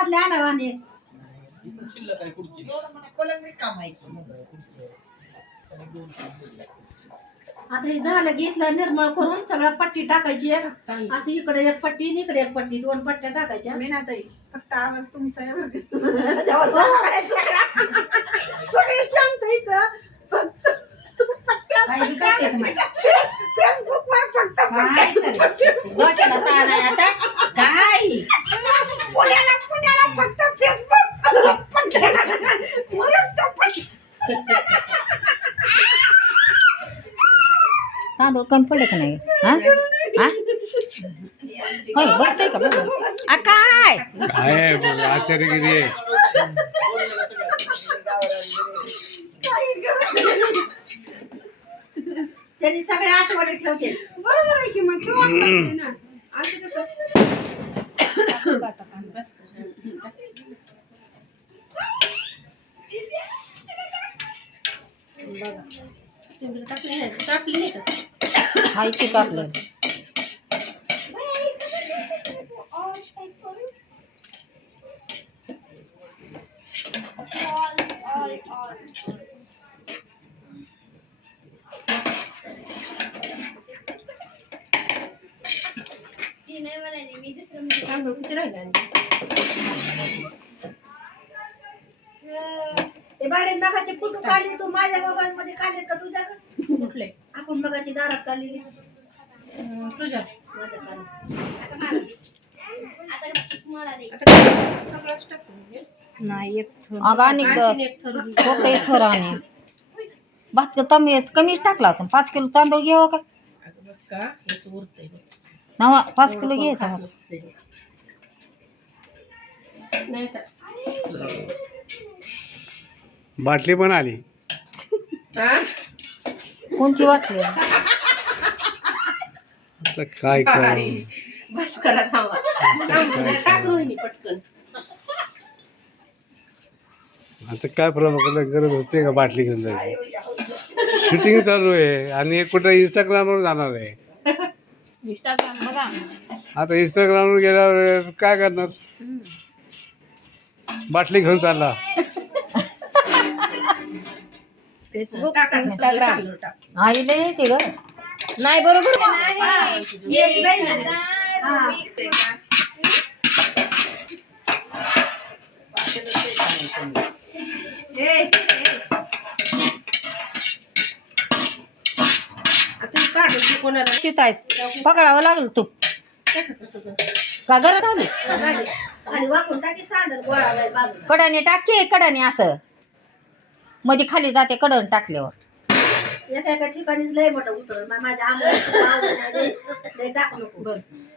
दुकानातले आणावं आणि शिल्लक आहे खुर्ची आता हे झालं घेतलं निर्मळ करून सगळं पट्टी टाकायची अशी इकडे एक पट्टी आणि इकडे एक पट्टी 2 पट्ट्या टाकायच्या मी ना ताई फक्त आवाज तुमचा सगळे शांत इथं फक्त फेसबुक वर फक्त डोक्याला ताण आहे आता काय पुण्याला फक्त फेसबुक तांदूळ कमी पडले का नाही हा हा होय बघतोय का बघ आ काय आहे आश्चर्यगिरी आहे. त्यांनी सगळे आठवडे ठेवते बरोबर आहे की मग तू असं ना असं कसं टाकली नाही का हाय की कापलं तांदूळ किती राहिले ते बाडे मगाचे फोटो काढले तू माझ्या मोबाईल मध्ये काढले का तुझ्या कुठले आपण मगाची दारात काढलेली तुझ्या नाही अगं आणि होतंय थर आणि भात कमीच टाकला होता 5 किलो तांदूळ घ्यावं का ना 5 किलो घ्यायचा नाही तर बाटली पण आली. कोणची वाटली आता काय काय बस करा थांबा टाकून पटकन आता काय प्रभाकरला गरज होते का बाटली घेऊन जायची. शूटिंग चालू आहे आणि कुठं इंस्टाग्रामवर जाणार आहे. इंस्टाग्राम बघा आता इंस्टाग्रामवर गेल्यावर काय करणार. बाटली घेऊन चालला. फेसबुक इंस्टाग्राम आई नाही ते ग नाही बरोबर पकडावं लागलं तू का गरज आली कडाने टाके कडाने असं म्हणजे खाली जाते कडण टाकल्यावर एका ठिकाणीच लय मोठं उतर माझ्या आंबा टाक नको